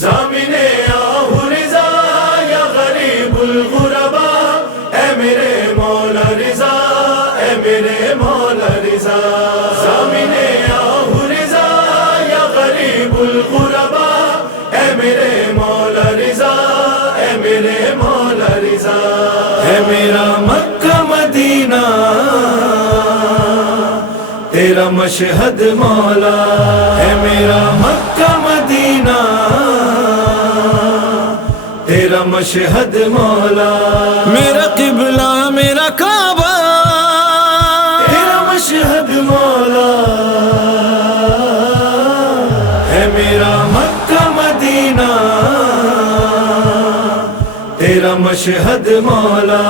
ضامن آہ رضا یا غریب الغربا، اے میرے مولا رضا، اے میرے مولا رضا۔ ضامن آہ رضا یا غریب الغربا، اے میرے مولا رضا، اے میرے مولا رضا۔ ہے میرا مکہ مدینہ تیرا مشہد مولا، ہے میرا مکہ مدینہ تیرا مشہد مولا۔ میرا قبلہ میرا کعبہ تیرا مشہد مولا، ہے میرا مکہ مدینہ تیرا مشہد مولا،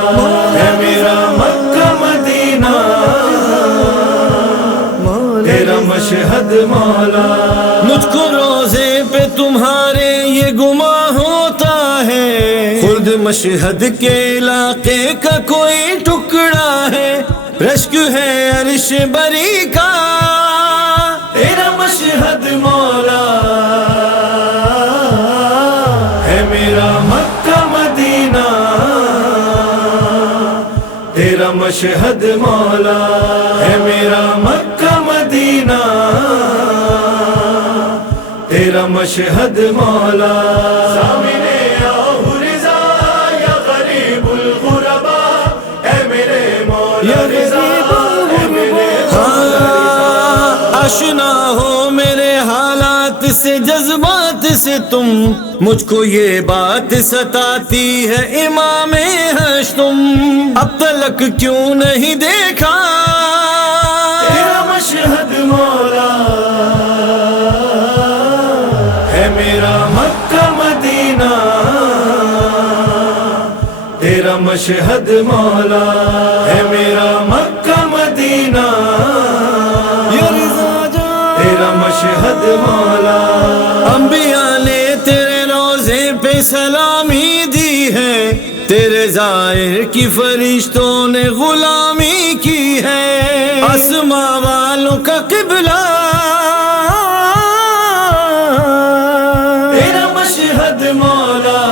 ہے میرا مکہ مدینہ تیرا مشہد مولا۔ مجھ کو روزے پہ تمہارے یہ گماں ہوتا ہے، خود مشہد کے علاقے کا کوئی ٹکڑا ہے، رشک ہے عرش بری کا تیرا مشہد مولا، ہے میرا مکہ مدینہ تیرا مشہد مولا، ہے میرا مکہ مدینہ تیرا مشہد مولا۔ ضامن آہ رضا یا غریب الغربا، اے میرے مولا رضا، اے میرے مولا رضا۔ آشنا ہو میرے حالات سے جذبات سے تم، مجھ کو یہ بات ستاتی ہے امام ہشتم، اب تلک کیوں نہیں دیکھا تیرا مشہد مولا، ہے میرا مکہ مدینہ تیرا مشہد مولا، ہے میرا مکہ مدینہ تیرا مشہد مولا۔ انبیاء نے تیرے روزے پہ سلامی دی ہے، تیرے ظاہر کی فرشتوں نے غلامی کی ہے، آسماں والوں کا قبلہ تیرا مشہد مولا،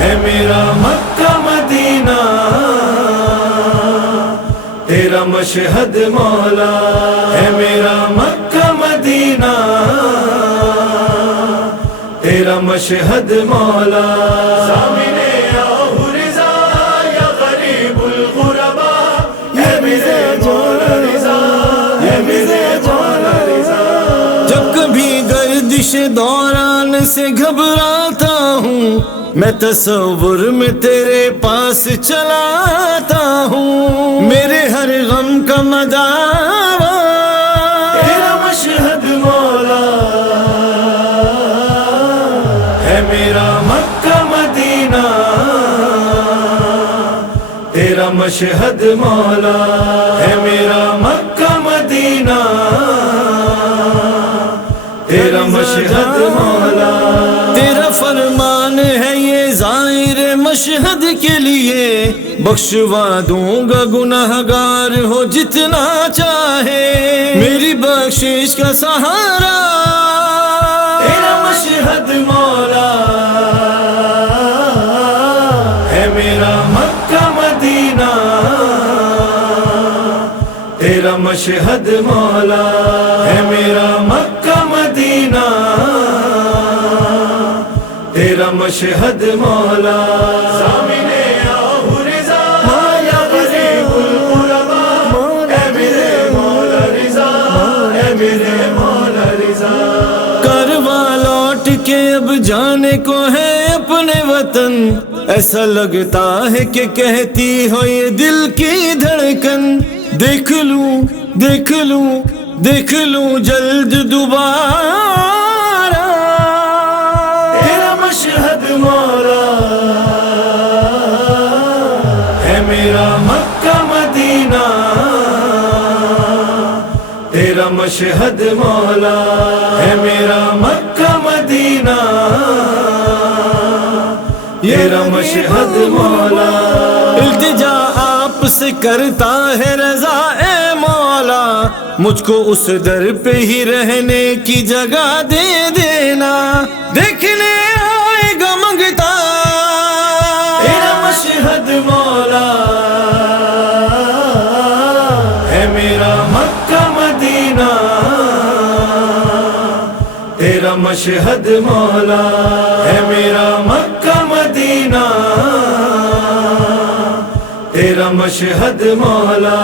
ہے میرا مکہ مدینہ تیرا مشہد مولا، ہے میرا مکہ مدینہ تیرا مشہد مولا۔ ضامن آہ رضا یا غریب الغربا، اے میرے مولا رضا، اے میرے مولا رضا۔ جب کبھی گردش دوران سے گھبراتا ہوں، میں تصور میں تیرے پاس چلاتا ہوں، میرے ہر غم کا مداوا تیرا مشہد مولا، ہے میرا مکہ مدینہ تیرا مشہد مولا، ہے میرا مکہ مدینہ تیرا مشہد مولا۔ تیرا فرمان ہے یہ ظاہر مشہد کے لیے، بخشوا دوں گا گناہگار ہو جتنا چاہے، میری بخشش کا سہارا تیرا مشہد مولا، ہے میرا مکہ مدینہ تیرا مشہد مولا، ہے میرا مکہ مدینہ تیرا مشہد مولا۔ ضامن آہ رضا یا غریب الغربا، اے میرے مولا رضا، اے میرے مولا رضا۔ کارواں لوٹ کے اب جانے کو ہے اپنے وطن، ایسا لگتا ہے کہ کہتی ہو یہ دل کی دھڑکن، دیکھ لوں دیکھ لوں دیکھ لوں جلد دوبارہ تیرا مشہد مولا، ہے میرا مکہ مدینہ تیرا مشہد مولا، ہے میرا مکہ مدینہ تیرا مشہد مولا۔ التجا آپ سے کرتا ہے رضا اے مولا، مجھ کو اس در پہ ہی رہنے کی جگہ دے دینا، دیکھنے آئے گا منگتا تیرا مشہد مولا ہے میرا مکہ مدینہ، تیرا مشہد مولا ہے میرا مکہ مدینہ، تیرا مشہد مولا